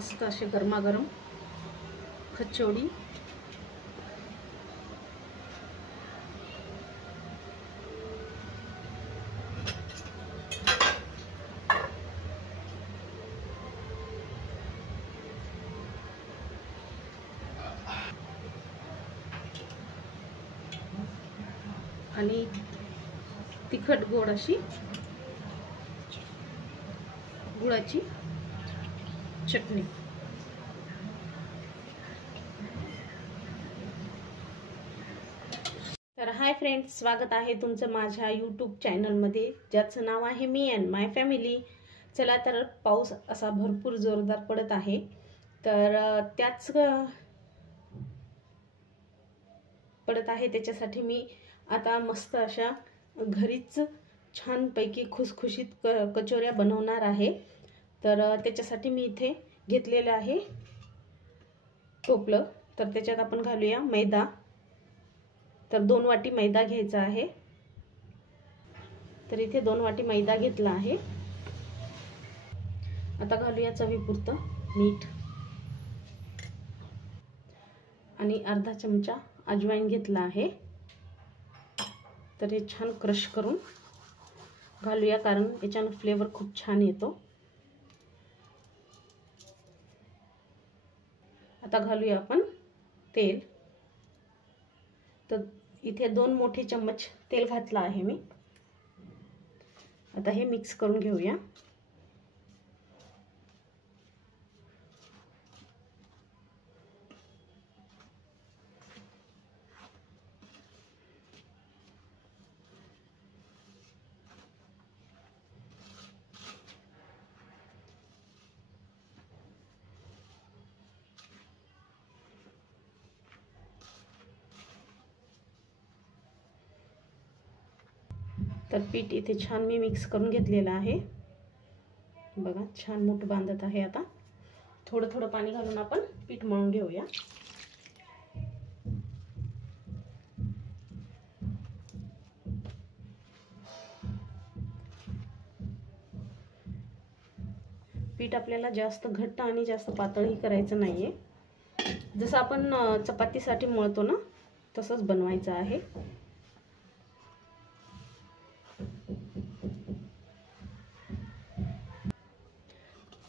मस्त असे गरमागरम कचौड़ी आणि तिखट गोड अशी गुळाची चटणी। तर हाय फ्रेंड्स, स्वागत आहे तुमचं माझ्या यूट्यूब चॅनलमध्ये, ज्याचं नाव आहे मी अँड माय फॅमिली। चला तर पाऊस असा भरपूर जोरदार पडत आहे, तर त्याच पडत आहे त्याच्यासाठी मी आता मस्त अशा घरीच छानपैकी खुसखुशीत कचोऱ्या बनवणार आहे। तर त्याच्यासाठी मी इथे घेतलेले आहे टोपलं। तर त्याच्यात आपण घालूया मैदा। तर 2 वाटी मैदा घ्यायचा आहे। तर इथे 2 वाटी मैदा घेतला आहे। आता घालूया चवीपुरतं मीठ आणि अर्धा चमचा अजवाइन घेतला आहे। तर हे छान क्रश करून घालूया, कारण याच्याने फ्लेवर खूप छान येतो। आता घालूया आपण तेल। तर इथे 2 मोठे चम्मच तेल घातला आहे मी। आता हे मिक्स करून घेऊया। तर पीठ इथे छान मी मिक्स करून घेतलेलं आहे। बघा छान मूठ बांधत आहे। आता थोडं थोडं पाणी घालून आपण पीठ मळून घेऊया। पीठ आपल्याला जास्त घट्ट आणि जास्त पातळही करायचं नाहीये, जसं आपण चपातीसाठी मळतो ना तसंच बनवायचं आहे।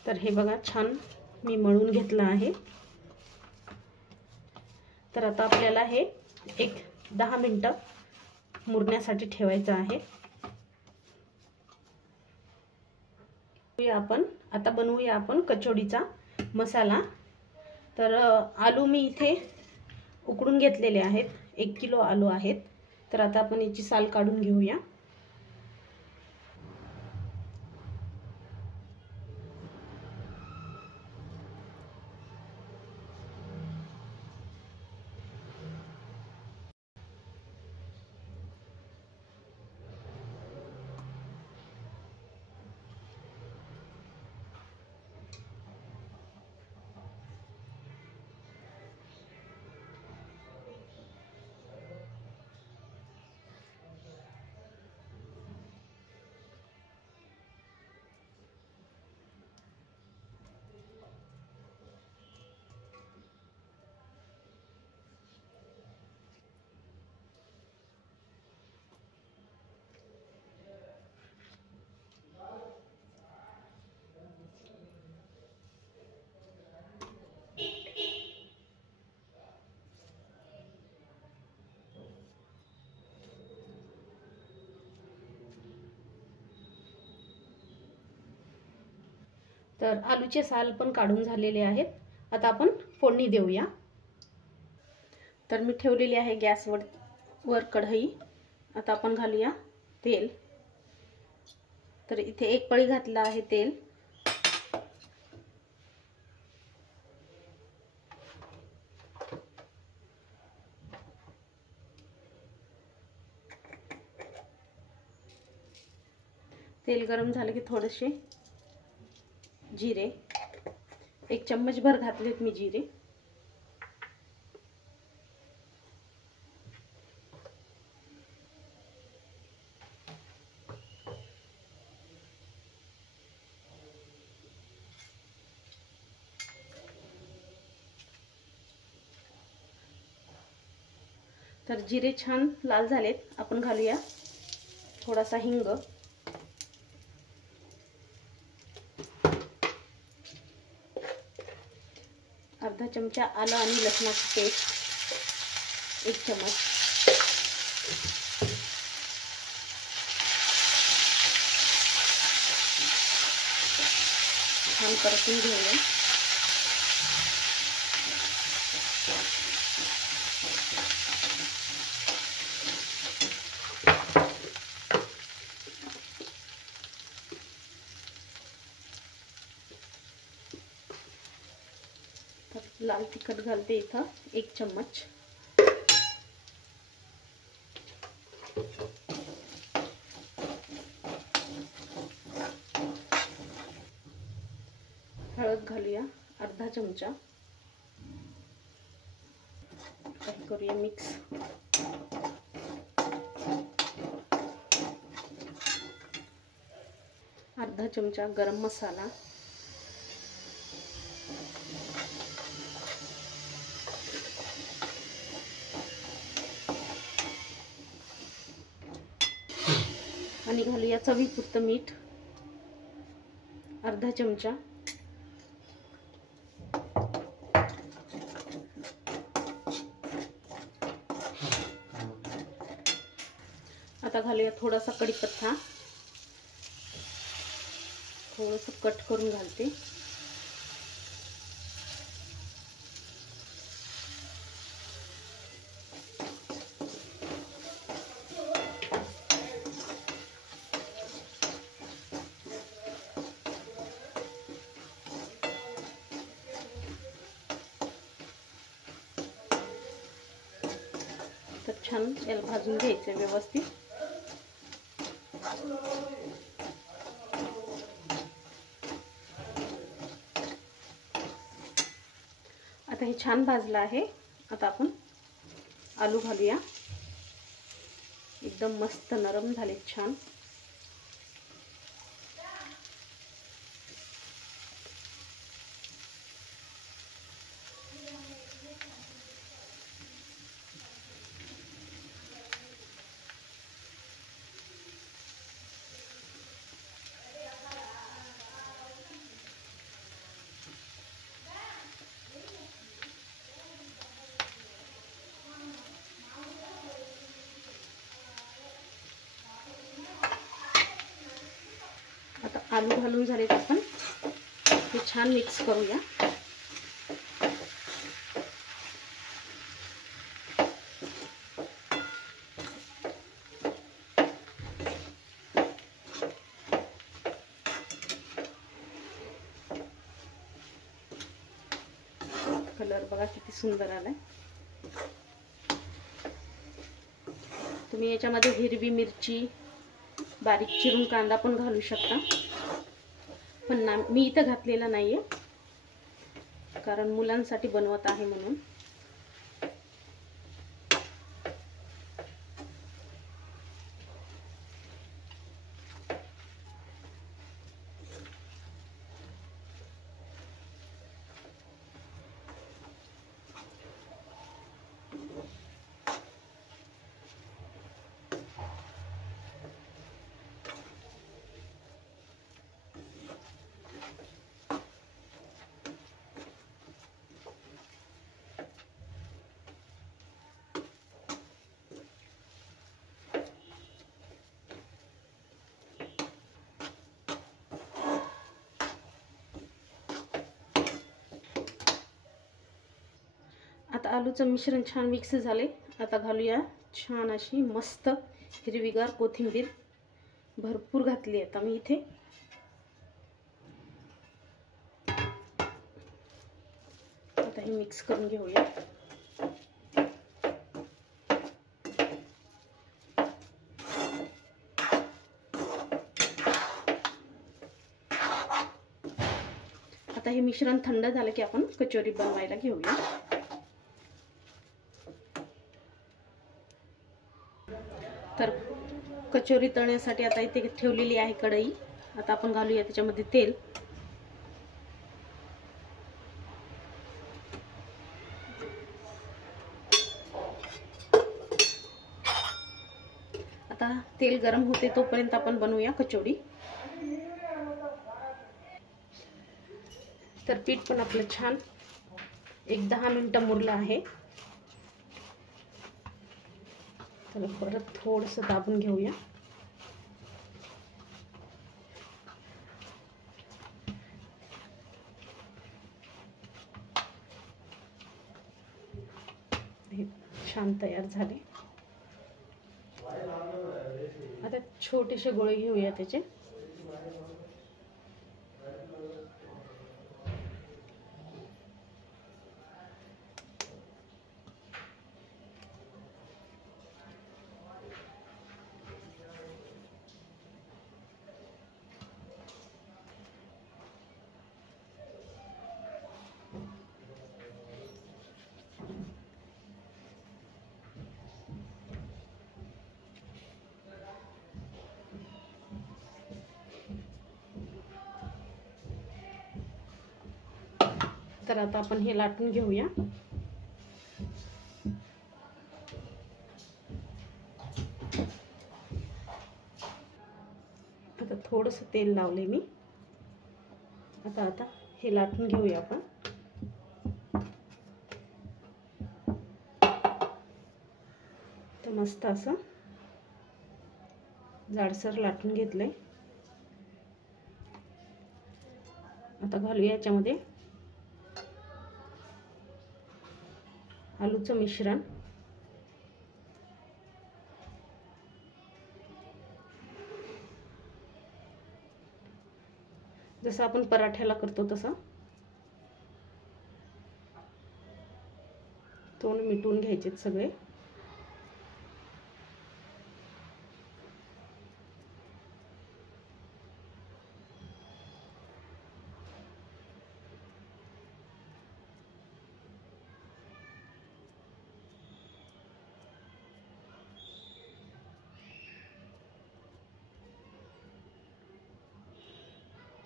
तर हे बघा छान मी मळून घेतलं आहे। तर आता आपल्याला हे एक 10 मिनिटं मुरण्यासाठी ठेवायचं आहे। आता बनवूया आपण कचौडीचा मसाला। तर आलू मी इथे उकडून घेतलेले आहेत, 1 किलो आलू आहेत। तर आता आपण याची साल काढून घेऊया। तर आलूचे साल पण काढून झालेले आहेत। आता आपण फोडणी देऊया। तर मी ठेवलेली आहे गॅसवर कढई। आता आपण घालूया तेल। तर इथे 1 पळी घातलं आहे तेल। तेल गरम झालं की थोडेसे जिरे, 1 चम्मच भर घातलेत मी जिरे। तर जिरे छान लाल झालेत, आपण घालूया थोडासा हिंग, अर्धा चमचा आलं आणि लसणाची पेस्ट, 1 चमच, छान परतून घेऊया. लाल तिखट घालते इथं 1 चम्मच, हळद घालूया अर्धा चमचा, काही करूया मिक्स. अर्धा चमचा गरम मसाला, आणि घालूया चवीपुरतं मीठ, अर्धा चमचा. आता घालूया थोडासा कढीपत्ता, थोडंसं कट करून घालते. तर छान याला भाजून घ्यायचं व्यवस्थित. आता हे छान भाजलं आहे. आता आपण आलू घालूया. एकदम मस्त नरम झाले छान. आता आलू घालून झाले तर आपण हे छान मिक्स करूया. कलर बघा किती सुंदर आलाय. तुम्ही याच्यामध्ये हिरवी मिरची, बारीक चिरून कांदा पण घालू शकता, पण मी इथं घातलेला नाहीये कारण मुलांसाठी बनवत आहे म्हणून. आता आलूचं मिश्रण छान मिक्स झाले. आता घालूया छान अशी मस्त हिरवीगार कोथिंबीर. भरपूर घातली आता मी इथे. आता हे मिक्स करून घेऊया. आता हे मिश्रण थंड झालं की आपण कचोरी बनवायला घेऊया. तर कचोरी तळण्यासाठी आता इथे ठेवलेली आहे कढई. आता आपण घालूया त्याच्यामध्ये तेल. आता तेल गरम होते तोपर्यंत आपण बनवूया कचोडी। तर पीठ पण आपलं छान एक 10 मिनिटं मुरलं आहे। तर परत थोडंसं दाबून घेऊया। हे छान तयार झाले। आता छोटेसे गोळे घेऊया त्याचे। तर आता आपण हे लाटून घेऊया। आता थोडंसं तेल लावले मी। आता हे लाटून घेऊया आपण। तर मस्त असं जाडसर लाटून घेतलंय। आता घालूया याच्यामध्ये आलूचं मिश्रण। जसं आपण पराठ्याला करतो तसं तोंड मिटून घ्यायचे सगळे।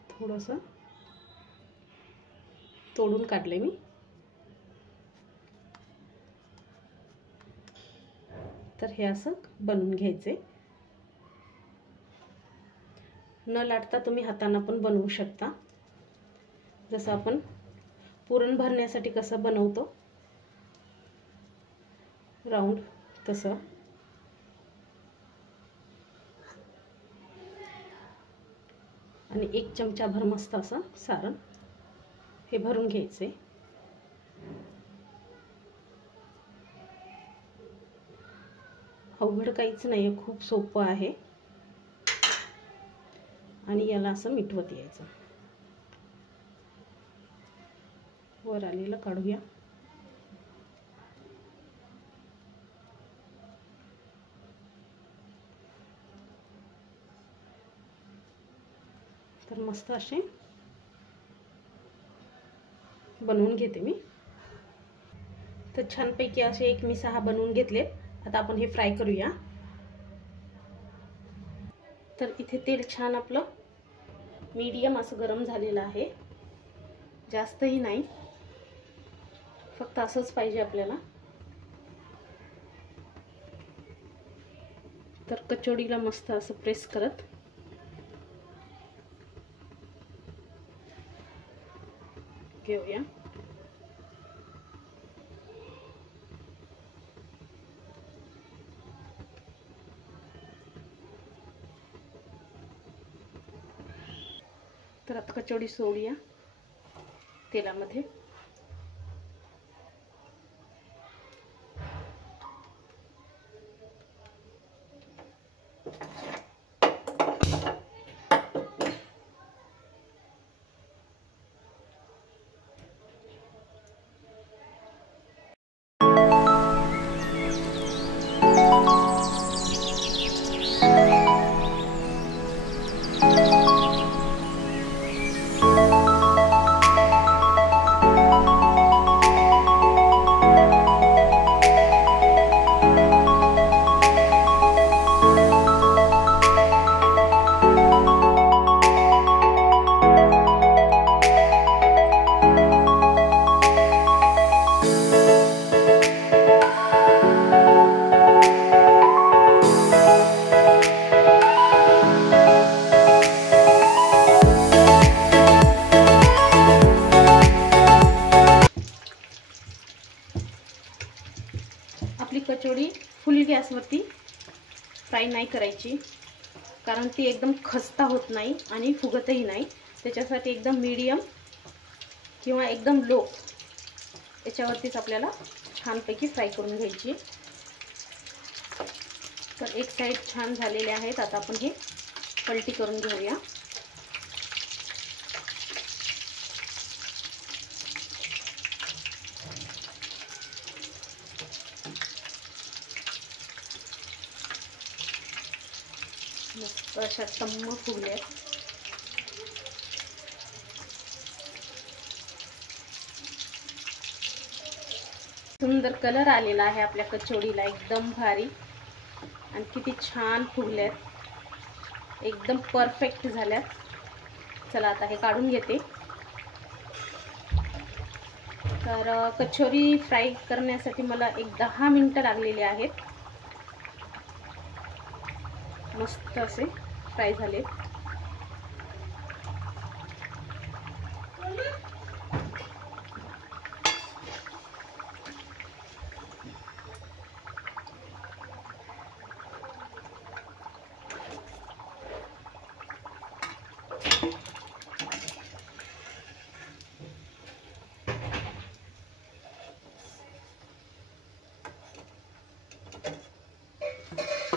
थोडंसं तोडून काढले मी। तर हे असं बनवून घ्यायचे। न लाटता तुम्ही हाताने पण बनवू शकता। जसं आपण पुरण भरण्यासाठी कसं बनवतो राऊंड तसं। आणि 1 चमचा भर मस्त असं सारण हे भरून घ्यायचे। अवघड काहीच नाही, खूप सोपं आहे। आणि याला असं मिटवत यायचं। वर आलेलं काढूया। तर मस्त असे बनवून घेते मी। तर छानपैकी असे एक मी 6 बनवून घेतलेत। आता आपण हे फ्राय करूया। तर इथे तेल छान आपलं मीडियम असं गरम झालेलं आहे, जास्तही नाही, फक्त असंच पाहिजे आपल्याला। तर कचोडीला मस्त असं प्रेस करत घेऊया। तर आता कचोडी सोडूया तेलामध्ये। कचोरी फुल गॅसवरती फ्राय नाही करायची, कारण ती एकदम खस्ता होत नाही आणि फुगतही नाही. त्याच्यासाठी एकदम मीडियम किंवा एकदम लो याच्यावरतीच आपल्याला छानपैकी फ्राय करून घ्यायची. तर एक साईड छान झालेले आहेत. आता आपण हे पलटी करून घेऊया. मस्त अशा टम्म फुगल्या. सुंदर कलर आलेला आहे आपल्या कचोरीला, एकदम भारी. आणि किती छान फुगल्यात, एकदम परफेक्ट झाल्यात. चला आता हे काढून घेते. तर कचोरी फ्राय करण्यासाठी मला एक 10 मिनिटं लागलेली आहेत. मस्त असे फ्राय झाले.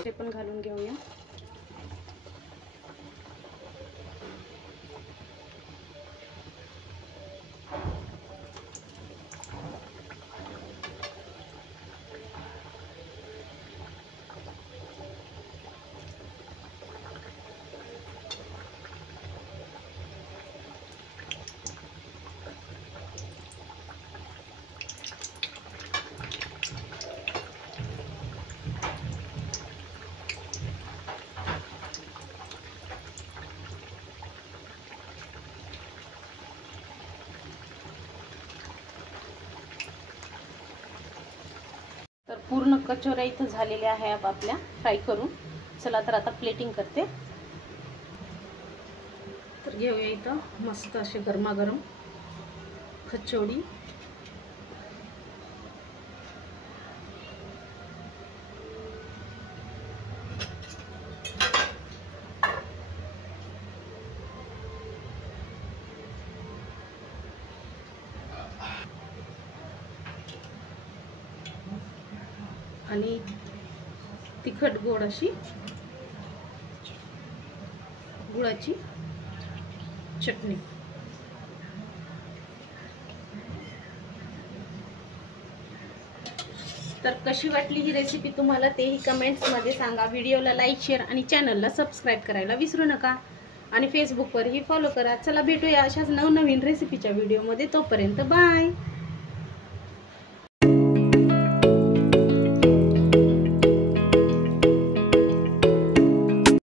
ते पण घालून घेऊया. तर पूर्ण कचोऱ्या इथं झालेल्या आहे आपल्या फ्राय करून. चला तर आता प्लेटिंग करते. तर घेऊया इथं मस्त असे गरमागरम कचोरी. आणि तिखट गोड अशी गुळाची चटणी. तर कशी वाटली ही रेसिपी तुम्हाला तेही कमेंट्समध्ये सांगा. व्हिडिओला लाईक, शेअर आणि चॅनलला सबस्क्राईब करायला विसरू नका. आणि फेसबुकवरही फॉलो करा. चला भेटूया अशाच नवनवीन रेसिपीच्या व्हिडिओमध्ये. तोपर्यंत बाय.